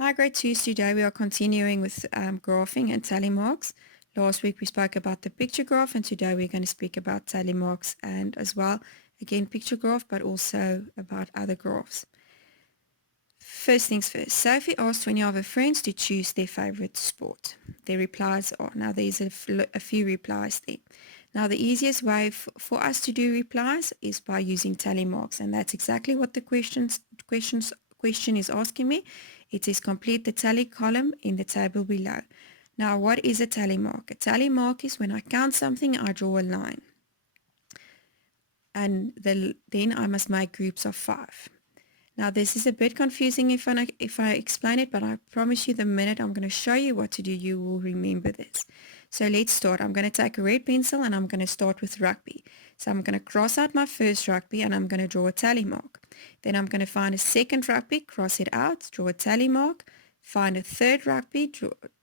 Hi, grade 2s. Today we are continuing with graphing and tally marks. Last week we spoke about the picture graph, and today we're going to speak about tally marks and as well, again, picture graph, but also about other graphs. First things first, Sophie asked 20 of her friends to choose their favorite sport. Their replies are, now there's a few replies there. Now the easiest way for us to do replies is by using tally marks, and that's exactly what the question is asking me. It says complete the tally column in the table below. Now what is a tally mark? A tally mark is when I count something, I draw a line. And then I must make groups of 5. Now this is a bit confusing if I explain it, but I promise you the minute I'm going to show you what to do, you will remember this. So let's start. I'm going to take a red pencil and I'm going to start with rugby. So I'm going to cross out my first rugby and I'm going to draw a tally mark. Then I'm going to find a second rugby, cross it out, draw a tally mark. Find a third rugby,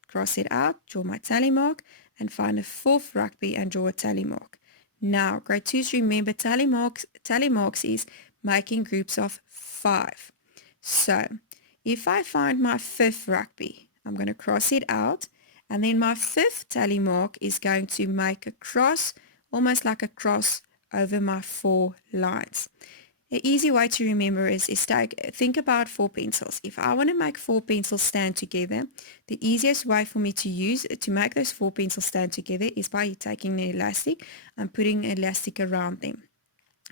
cross it out, draw my tally mark. And find a fourth rugby and draw a tally mark. Now, grade 2s, remember tally marks is making groups of 5. So if I find my fifth rugby, I'm going to cross it out, and then my fifth tally mark is going to make a cross, almost like a cross over my 4 lines. The easy way to remember is think about 4 pencils. If I want to make 4 pencils stand together, the easiest way for me to make those 4 pencils stand together is by taking an elastic and putting elastic around them.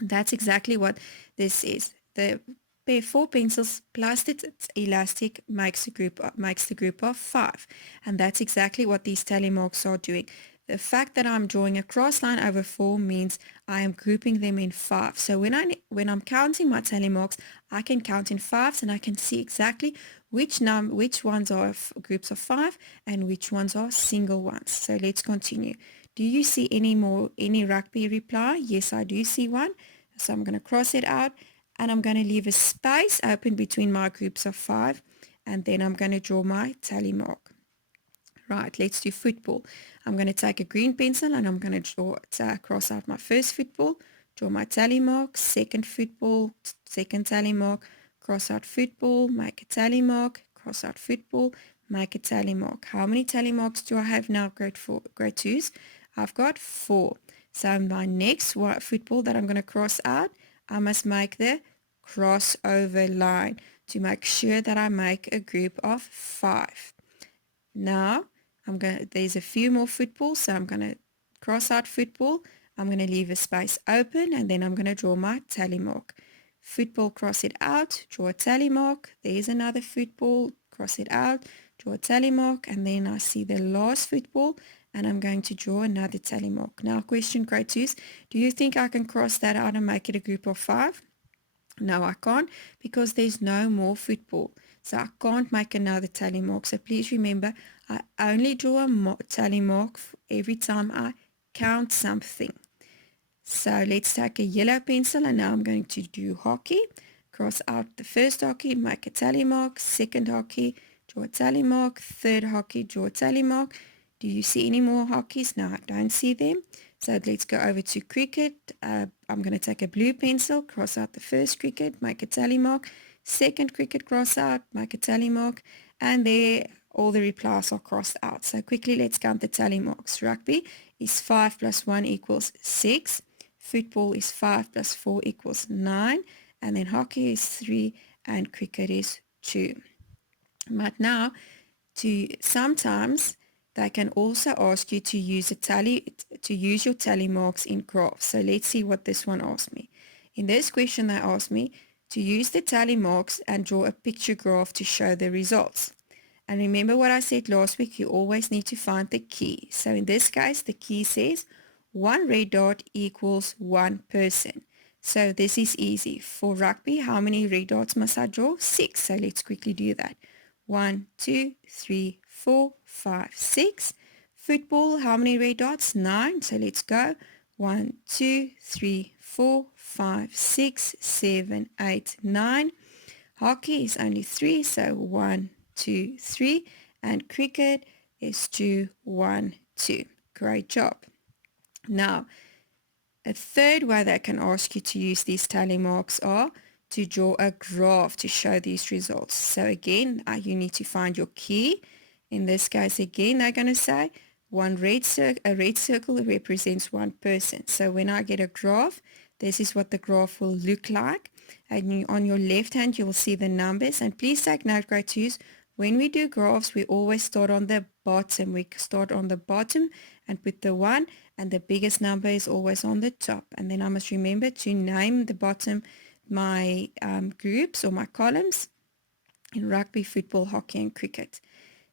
That's exactly what this is. The pair 4 pencils plus its elastic makes the group of 5, and that's exactly what these tally marks are doing. The fact that I'm drawing a cross line over 4 means I am grouping them in 5. So when I'm counting my tally marks, I can count in 5s and I can see exactly which ones are groups of 5 and which ones are single ones. So let's continue. Do you see any rugby reply? Yes, I do see one. So I'm going to cross it out and I'm going to leave a space open between my groups of 5, and then I'm going to draw my tally mark. Right, let's do football. I'm going to take a green pencil and I'm going to cross out my first football, draw my tally mark, second football, second tally mark, cross out football, make a tally mark, cross out football, make a tally mark. How many tally marks do I have now, grade 2s? I've got 4. So my next football that I'm going to cross out, I must make the crossover line to make sure that I make a group of 5. Now there's a few more footballs, so I'm going to cross out football. I'm going to leave a space open and then I'm going to draw my tally mark. Football, cross it out, draw a tally mark. There's another football, cross it out, draw a tally mark, and then I see the last football and I'm going to draw another tally mark. Now question, grade 2s, do you think I can cross that out and make it a group of 5? No, I can't, because there's no more football. So I can't make another tally mark. So please remember, I only draw a tally mark every time I count something. So let's take a yellow pencil and now I'm going to do hockey. Cross out the first hockey, make a tally mark. Second hockey, draw a tally mark. Third hockey, draw a tally mark. Do you see any more hockeys? No, I don't see them. So let's go over to cricket. I'm going to take a blue pencil, cross out the first cricket, make a tally mark. Second cricket, cross out, make a tally mark. And there all the replies are crossed out. So quickly let's count the tally marks. Rugby is 5 plus 1 equals 6. Football is 5 plus 4 equals 9. And then hockey is 3 and cricket is 2. But now, sometimes they can also ask you to use your tally marks in graphs. So let's see what this one asked me. In this question, they asked me to use the tally marks and draw a picture graph to show the results. And remember what I said last week, you always need to find the key. So in this case, the key says 1 red dot equals 1 person. So this is easy. For rugby, how many red dots must I draw? 6. So let's quickly do that. 1, 2, 3, 4, 5, 6. Football, how many red dots? 9. So let's go. 1, 2, 3, 4, 5, 6, 7, 8, 9. Hockey is only 3, so 1, 2, 3. And cricket is 2, 1, 2. Great job. Now, a third way they can ask you to use these tally marks are to draw a graph to show these results. So again, you need to find your key. In this case, again, they're going to say a red circle represents one person. So when I get a graph, this is what the graph will look like. And on your left hand, you will see the numbers. And please take note, grade 2s, when we do graphs, we always start on the bottom. We start on the bottom and put the 1, and the biggest number is always on the top. And then I must remember to name the bottom my groups or my columns in rugby, football, hockey, and cricket.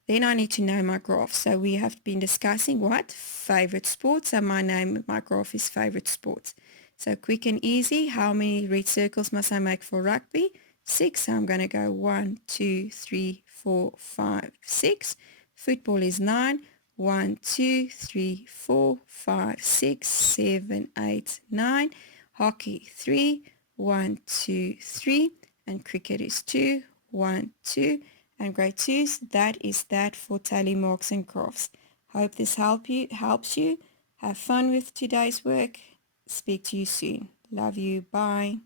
Then I need to know my graph. So we have been discussing what? Favorite sports. So my graph is favorite sports. So quick and easy. How many red circles must I make for rugby? 6. So I'm going to go 1, 2, 3, 4, 5, 6. Football is 9. 1, 2, 3, 4, 5, 6, 7, 8, 9. Hockey 3. 1, 2, 3. And cricket is 2. 1, 2. And grade 2s, that is that for tally marks and graphs. Hope this helps you. Have fun with today's work. Speak to you soon. Love you. Bye.